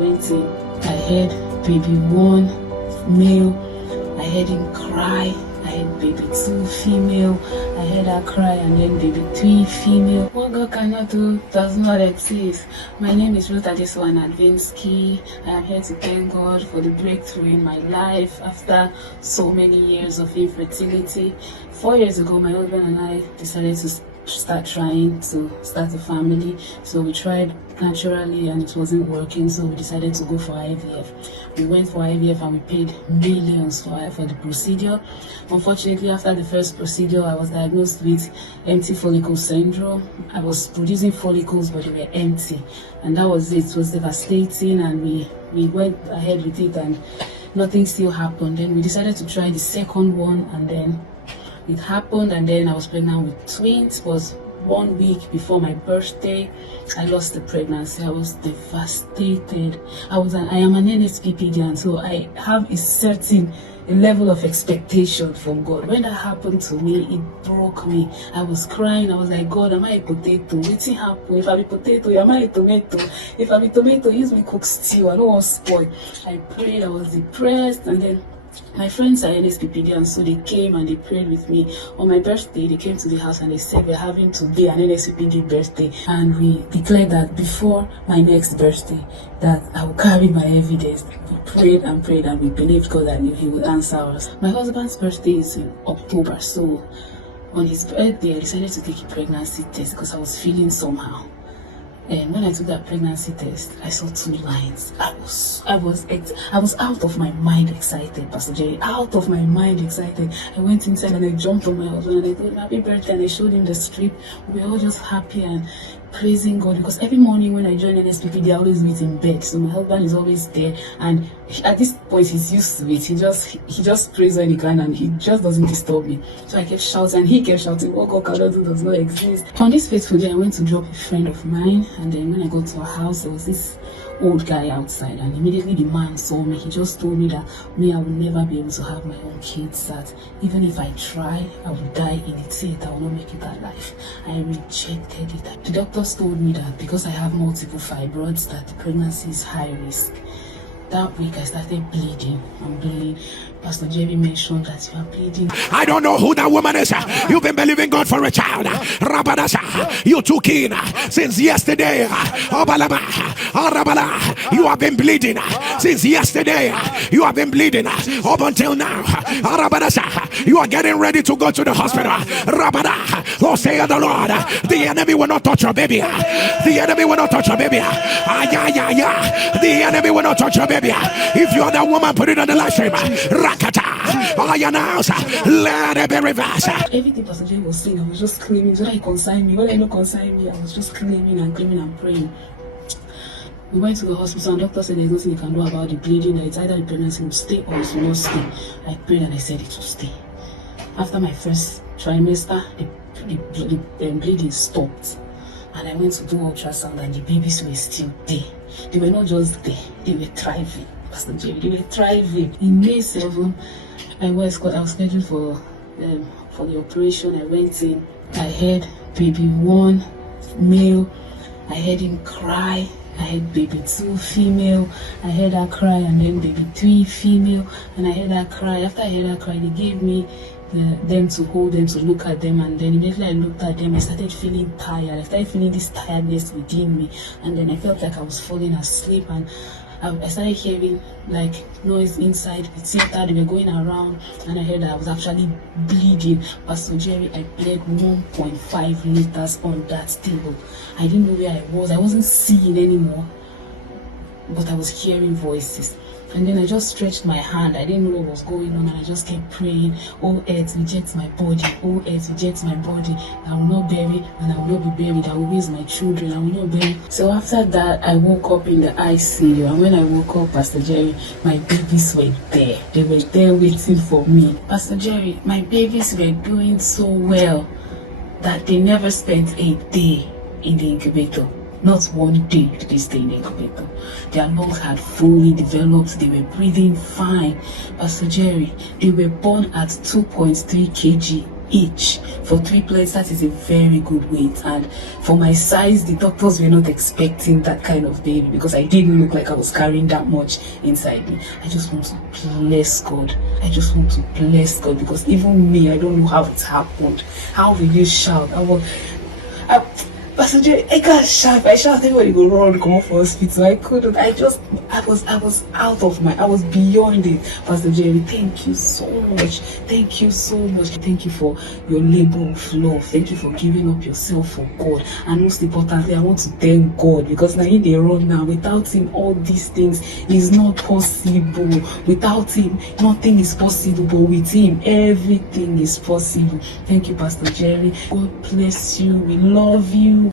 went in. I heard baby 1 male. I heard him cry. I heard baby 2 female. I heard her cry, and then baby 3 female. What God cannot do does not exist. My name is Ruth Advinsky. I am here to thank God for the breakthrough in my life after so many years of infertility. 4 years ago, my husband and I decided to start trying to start a family. So we tried naturally and it wasn't working, so we decided to go for IVF. We went for IVF and we paid millions for the procedure. Unfortunately, after the first procedure, I was diagnosed with empty follicle syndrome. I was producing follicles, but they were empty, and that was it. It was devastating, and we went ahead with it, and nothing still happened. Then we decided to try the second one, and then it happened, and then I was pregnant with twins. It was 1 week before my birthday. I lost the pregnancy. I was devastated. I am an NSPPDIANS, so I have a certain level of expectation from God. When that happened to me, it broke me. I was crying. I was like, God, am I a potato? What's happened? If I be potato, am I a tomato? If I be tomato, use me cook stew. I don't want to spoil. I prayed. I was depressed, and then my friends are NSPPDIANS, so they came and they prayed with me. On my birthday, they came to the house and they said we're having today an NSPPD birthday, and we declared that before my next birthday that I will carry my evidence. We prayed and prayed, and we believed God that He would answer us. My husband's birthday is in October, so on his birthday I decided to take a pregnancy test because I was feeling somehow. And when I took that pregnancy test, I saw 2 lines. I was out of my mind excited, Pastor Jerry, out of my mind excited. I went inside and I jumped on my husband and I told him happy birthday, and I showed him the strip. We were all just happy and praising God, because every morning when I join NSPPD, I always meet in bed. So my husband is always there, and at this point he's used to it. He just prays when he can, and he just doesn't disturb me. So I kept shouting, and he kept shouting, what God cannot do does not exist. On this fateful day, I went to drop a friend of mine, and then when I got to her house, there was this old guy outside, and immediately the man saw me. He just told me that I will never be able to have my own kids, that even if I try, I will die in the theater. I will not make it alive. I rejected it. The doctors told me that because I have multiple fibroids, that the pregnancy is high risk. That week I started bleeding. I'm bleeding. Pastor Jerry mentioned that you are bleeding. I don't know who that woman is. You've been believing God for a child. You took in since yesterday. You have been bleeding since yesterday. You have been bleeding up until now. You are getting ready to go to the hospital. Oh, say the Lord, the enemy will not touch your baby. The enemy will not touch your baby. The enemy will not touch your baby. If you are that woman, put it on the live stream. Let it be reversed. Everything Pastor Jerry was saying, I was just screaming. Whether he consigned me, whether he not consigned me, I was just screaming and praying. We went to the hospital, and the doctor said there's nothing they can do about the bleeding, that it's either the pregnancy will stay or it will not stay. I prayed and I said it will stay. After my first trimester, the bleeding stopped, and I went to do ultrasound, and the babies were still there. They were not just there, they were thriving. Pastor Jerry, they were thriving. In May 7, I was scheduled for the operation. I went in. I heard baby 1 male. I heard him cry. I heard baby 2 female. I heard her cry, and then baby 3 female. And I heard her cry. After I heard her cry, they gave me them to hold them, to look at them, and then immediately I looked at them, I started feeling tired. I started feeling this tiredness within me, and then I felt like I was falling asleep, and I started hearing like noise inside the theater. They were going around, and I heard that I was actually bleeding. Pastor Jerry, I bled 1.5 liters on that table. I didn't know where I was. I wasn't seeing anymore, but I was hearing voices. And then I just stretched my hand. I didn't know what was going on, and I just kept praying, oh earth, reject my body. Oh earth, reject my body. I will not bury, and I will not be buried. I will raise my children. I will not bury. So after that, I woke up in the ICU, and when I woke up, Pastor Jerry, my babies were there. They were there waiting for me. Pastor Jerry, my babies were doing so well that they never spent a day in the incubator. Not one day did they stay in the incubator. Their lungs had fully developed. They were breathing fine. Pastor Jerry, they were born at 2.3 kg each. For triplets, that is a very good weight. And for my size, the doctors were not expecting that kind of baby because I didn't look like I was carrying that much inside me. I just want to bless God. I just want to bless God because even me, I don't know how it happened. How will you shout? Pastor Jerry, I can't shout. If I shout, everybody go run, come off for hospital. I couldn't. I was out of I was beyond it. Pastor Jerry, thank you so much. Thank you so much. Thank you for your labor of love. Thank you for giving up yourself for God. And most importantly, I want to thank God because now in the run now, without Him, all these things is not possible. Without Him, nothing is possible. But with Him, everything is possible. Thank you, Pastor Jerry. God bless you. We love you.